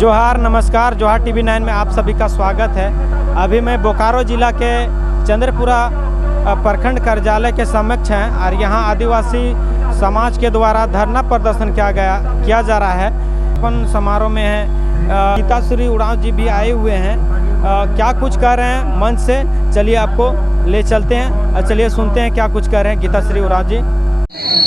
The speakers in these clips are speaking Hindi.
जोहार, नमस्कार। जोहार टीवी 9 में आप सभी का स्वागत है। अभी मैं बोकारो जिला के चंद्रपुरा प्रखंड कार्यालय के समक्ष हैं और यहाँ आदिवासी समाज के द्वारा धरना प्रदर्शन किया जा रहा है। अपन समारोह में है गीताश्री उरांव जी भी आए हुए हैं। क्या कुछ कह रहे हैं मंच से, चलिए आपको ले चलते हैं और चलिए सुनते हैं क्या कुछ कह रहे हैं गीताश्री उरांव जी।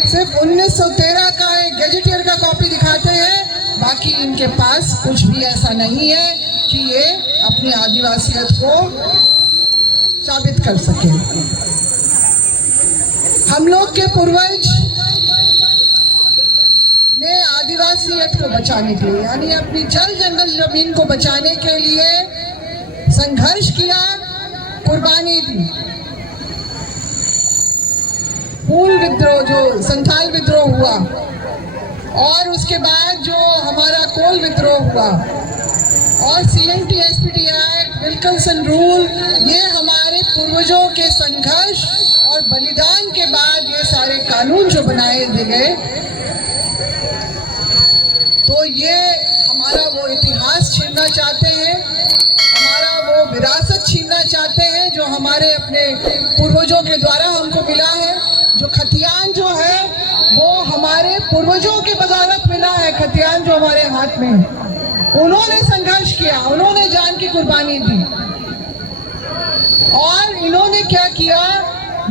सिर्फ 1913 का एक गैजेटियर का कॉपी दिखाते हैं, बाकी इनके पास कुछ भी ऐसा नहीं है कि ये अपनी आदिवासियत को साबित कर सके। हम लोग के पूर्वज ने आदिवासियत को बचाने के लिए, यानी अपनी जल जंगल जमीन को बचाने के लिए संघर्ष किया, कुर्बानी दी। मूल विद्रोह जो संथाल विद्रोह हुआ और उसके बाद जो हमारा कोल विद्रोह हुआ और CNT-SPD एक्ट, विल्किंसन रूल, ये हमारे पूर्वजों के संघर्ष और बलिदान के बाद ये सारे कानून जो बनाए गए, तो ये हमारा वो इतिहास छीनना चाहते हैं, हमारा वो विरासत छीनना चाहते हैं जो हमारे अपने पूर्वजों के द्वारा हमको मिला है। जो खतियान जो है वो हमारे पूर्वजों के बदौलत मिला है। खतियान जो हमारे हाथ में है, उन्होंने संघर्ष किया, उन्होंने जान की कुर्बानी दी और इन्होंने क्या किया,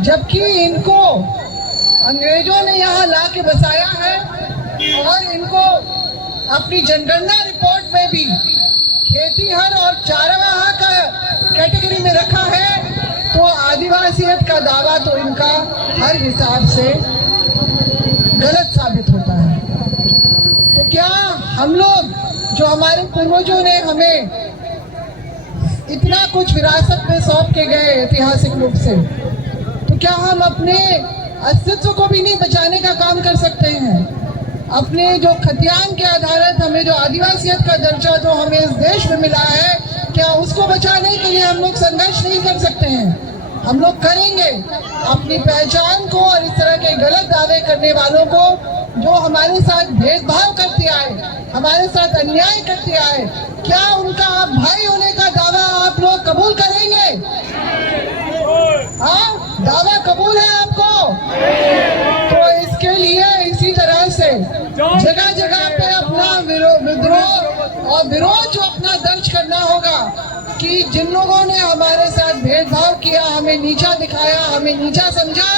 जबकि इनको अंग्रेजों ने यहाँ ला के बसाया है और इनको अपनी जनगणना रिपोर्ट में भी खेतीहर और चारागाह का कैटेगरी में रखा है, तो आदिवासियत का दावा तो इनका हर हिसाब से गलत साबित होता है। तो क्या हम लोग, जो हमारे पूर्वजों ने हमें इतना कुछ विरासत में सौंप के गए ऐतिहासिक रूप से, तो क्या हम अपने अस्तित्व को भी नहीं बचाने का काम कर सकते हैं? अपने जो खतियान के आधारित हमें जो आदिवासियत का दर्जा जो हमें इस देश में मिला है, क्या उसको बचाने के लिए हम लोग संघर्ष नहीं कर सकते हैं? हम लोग करेंगे। अपनी पहचान को और इस तरह के गलत दावे करने वालों को, जो हमारे साथ भेदभाव करते आए, हमारे साथ अन्याय करते आए, क्या उनका आप भाई होने का दावा आप लोग कबूल करेंगे? हाँ, दावा कबूल है आपको? तो इसके लिए इसी तरह से जगह जगह पे अपना विद्रोह और विरोध जो अपना दर्ज करना होगा कि जिन लोगों ने हमारे साथ भेदभाव किया, हमें नीचा दिखाया, हमें नीचा समझा,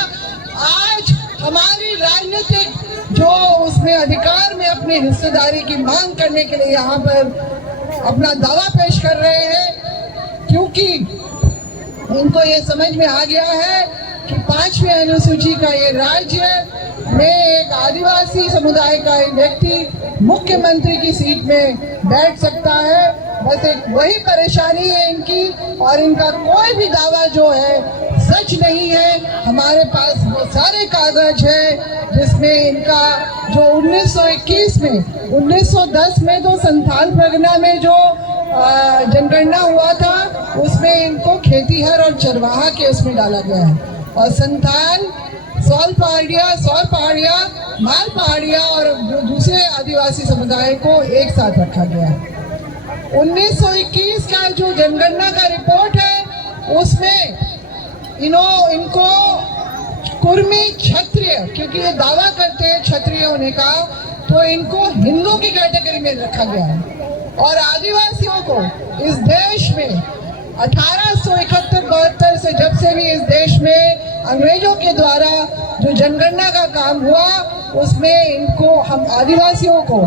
आज हमारी राजनीतिक जो उसमें अधिकार में अपनी हिस्सेदारी की मांग करने के लिए यहाँ पर अपना दावा पेश कर रहे हैं, क्योंकि इनको ये समझ में आ गया है कि 5वीं अनुसूची का ये राज्य में एक आदिवासी समुदाय का एक व्यक्ति मुख्यमंत्री की सीट में बैठ सकता है। बस एक वही परेशानी है इनकी, और इनका कोई भी दावा जो है सच नहीं है। हमारे पास वो सारे कागज हैं जिसमें इनका जो 1921 में 1910 में जो संथाल परगना में जो जनगणना हुआ था, उसमें इनको खेतीहर और चरवाहा के उसमें डाला गया है, और संथाल, सौर पहाड़िया, माल पहाड़िया और जो दूसरे आदिवासी समुदाय को एक साथ रखा गया है। 1921 का जो जनगणना का रिपोर्ट है, उसमें इनको कुर्मी क्षत्रिय, क्योंकि ये दावा करते हैं क्षत्रिय होने का, तो इनको हिंदू की कैटेगरी में रखा गया है। और आदिवासियों को इस देश में 1871-72 से, जब से भी इस देश में अंग्रेजों के द्वारा जो जनगणना का काम हुआ, उसमें इनको, हम आदिवासियों को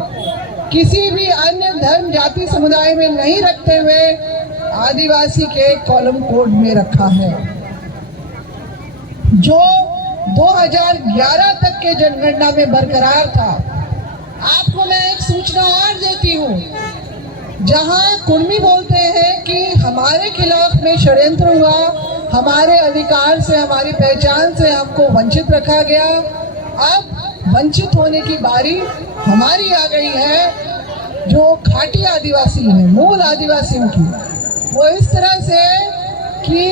किसी भी अन्य धर्म जाति समुदाय में नहीं रखते हुए आदिवासी के कॉलम कोड में रखा है, जो 2011 तक के जनगणना में बरकरार था। आपको मैं एक सूचना और देती हूँ, जहां कुर्मी बोलते हैं कि हमारे खिलाफ में षड्यंत्र हुआ, हमारे अधिकार से, हमारी पहचान से हमको वंचित रखा गया, अब वंचित होने की बारी हमारी आ गई है। जो खाटी आदिवासी हैं, मूल आदिवासियों की, वो इस तरह से कि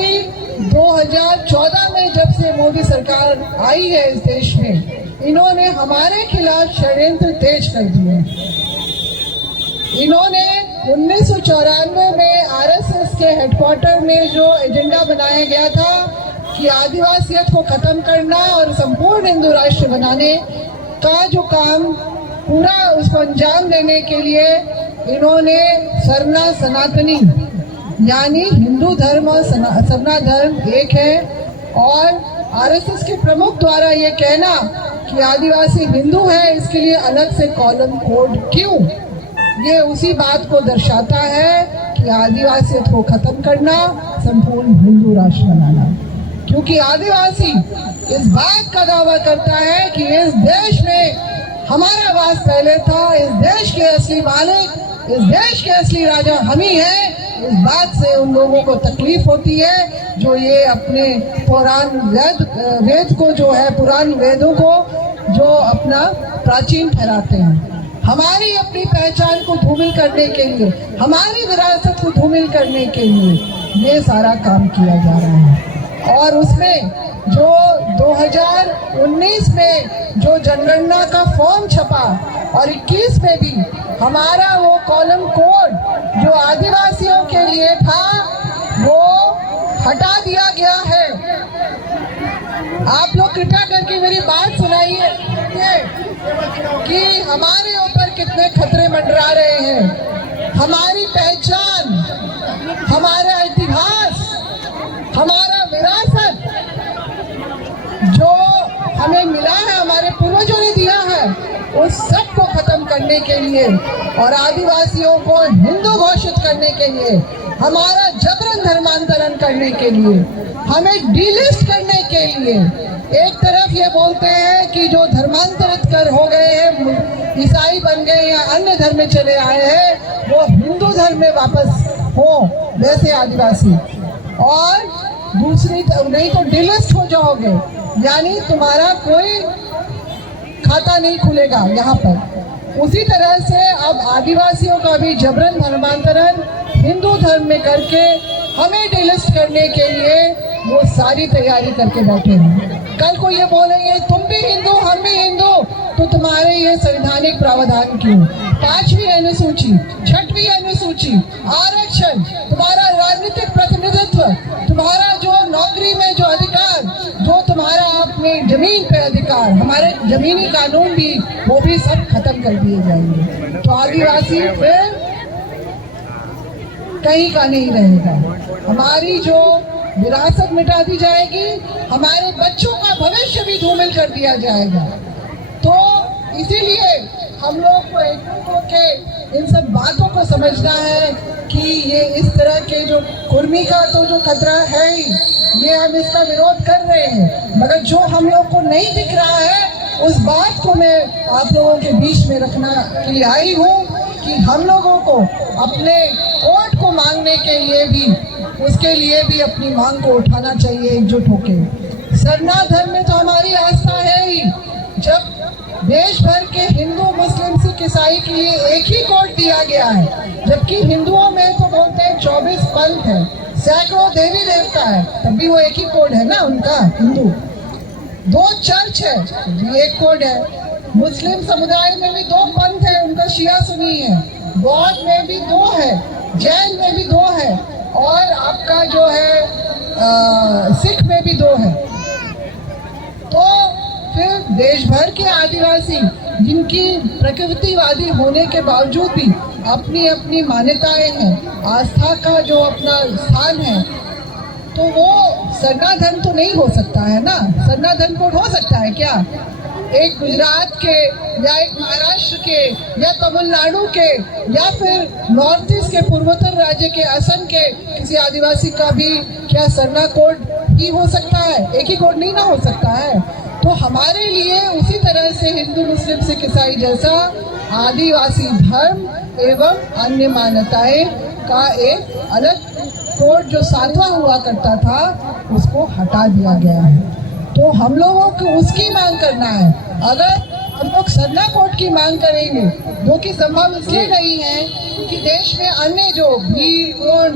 2014 में जब से मोदी सरकार आई है इस देश में, इन्होंने हमारे खिलाफ षड्यंत्र तेज कर दिए। इन्होंने 1994 में आरएसएस के हेडक्वार्टर में जो एजेंडा बनाया गया था कि आदिवासियत को खत्म करना और संपूर्ण हिंदू राष्ट्र बनाने का जो काम पूरा उसको अंजाम देने के लिए इन्होंने सरना सनातनी यानी हिंदू धर्म और सरना धर्म एक है, और आरएसएस के प्रमुख द्वारा ये कहना कि आदिवासी हिंदू है, इसके लिए अलग से कॉलम कोड क्यों, ये उसी बात को दर्शाता है कि आदिवासियत को खत्म करना, संपूर्ण हिंदू राष्ट्र बनाना। क्योंकि आदिवासी इस बात का दावा करता है कि इस देश में हमारा वास पहले था, इस देश के असली मालिक, इस देश के असली राजा हम ही हैं। इस बात से उन लोगों को तकलीफ होती है जो ये अपने पुराण वेद को जो है, पुराण वेदों को जो अपना प्राचीन ठहराते हैं। हमारी अपनी पहचान को धूमिल करने के लिए, हमारी विरासत को धूमिल करने के लिए ये सारा काम किया जा रहा है। और उसमें जो 2019 में जो जनगणना का फॉर्म छपा और 21 में भी हमारा वो कॉलम कोड जो आदिवासियों के लिए था वो हटा दिया गया है। आप लोग कृपया करके मेरी बात सुनाइए कि हमारे ऊपर कितने खतरे मंडरा रहे हैं। हमारी पहचान, हमारा इतिहास, हमारा विरासत जो हमें मिला है, हमारे पूर्वजों ने दिया है, उस सब को खत्म करने के लिए और आदिवासियों को हिंदू घोषित करने के लिए, हमारा जबरन धर्मांतरण करने के लिए, हमें डिलिस्ट करने के लिए, एक तरफ ये बोलते हैं कि जो धर्मांतरित कर हो गए हैं, ईसाई बन गए या अन्य धर्म में चले आए हैं, वो हिंदू धर्म में वापस हो वैसे आदिवासी, और दूसरी नहीं तो डिलिस्ट हो जाओगे, यानी तुम्हारा कोई खाता नहीं खुलेगा यहाँ पर। उसी तरह से अब आदिवासियों का भी जबरन धर्मांतरण हिंदू धर्म में करके हमें डिलिस्ट करने के लिए वो सारी तैयारी करके बैठे हैं। कल को ये बोलेंगे तुम भी हिंदू हम भी हिंदू, तो तुम्हारे ये संवैधानिक प्रावधान क्यों? 5वीं अनुसूची, 6वीं अनुसूची, आरक्षण, तुम्हारा राजनीतिक प्रतिनिधित्व, तुम्हारा जो नौकरी में जो अधिकार, जो तुम्हारा अपने जमीन पे अधिकार, हमारे जमीनी कानून भी वो भी सब खत्म कर दिए जाएंगे। तो आदिवासी फिर कहीं का नहीं रहेगा। हमारी जो विरासत मिटा दी जाएगी, हमारे बच्चों का भविष्य भी धूमिल कर दिया जाएगा। तो इसीलिए हम लोग को एकजुट होकर इन सब बातों को समझना है कि ये इस तरह के जो कुर्मी का तो जो खतरा है ही, ये हम इसका विरोध कर रहे हैं, मगर जो हम लोग को नहीं दिख रहा है उस बात को मैं आप लोगों के बीच में रखना के लिए आई हूँ कि हम लोगों को अपने वोट को मांगने के लिए भी, उसके लिए भी अपनी मांग को उठाना चाहिए एकजुट होकर। सरना धर्म में तो हमारी आस्था है ही। जब देश भर के हिंदू, मुस्लिम, सिख, ईसाई के लिए एक ही कोड दिया गया है, जबकि हिंदुओं में तो बोलते हैं 24 पंथ है, सैकड़ों देवी देवता है, तब भी वो एक ही कोड है ना उनका। हिंदू 2 चर्च है, ये एक कोड है। मुस्लिम समुदाय में भी 2 पंथ है, उनका शिया सुन्नी है। बौद्ध में भी 2 है, जैन में भी 2 है, और आपका जो है सिख में भी 2 है। तो फिर देश भर के आदिवासी जिनकी प्रकृतिवादी होने के बावजूद भी अपनी अपनी मान्यताएं हैं, आस्था का जो अपना स्थान है, तो वो सरना धर्म तो नहीं हो सकता है ना। सरना धर्म कोड हो सकता है क्या? एक गुजरात के या एक महाराष्ट्र के या तमिलनाडु के या फिर नॉर्थ ईस्ट के पूर्वोत्तर राज्य के असम के किसी आदिवासी का भी क्या सरना कोड ही हो सकता है? एक ही कोड नहीं ना हो सकता है। तो हमारे लिए उसी तरह से हिंदू, मुस्लिम, सिख, ईसाई जैसा आदिवासी धर्म एवं अन्य मान्यताएं का एक अलग कोड जो 7वां हुआ करता था, उसको हटा दिया गया है। तो हम लोगों को उसकी मांग करना है। अगर हम लोग सरना कोड की मांग करेंगे, जो कि संभव इसलिए नहीं है कि देश में अन्य जो भीड़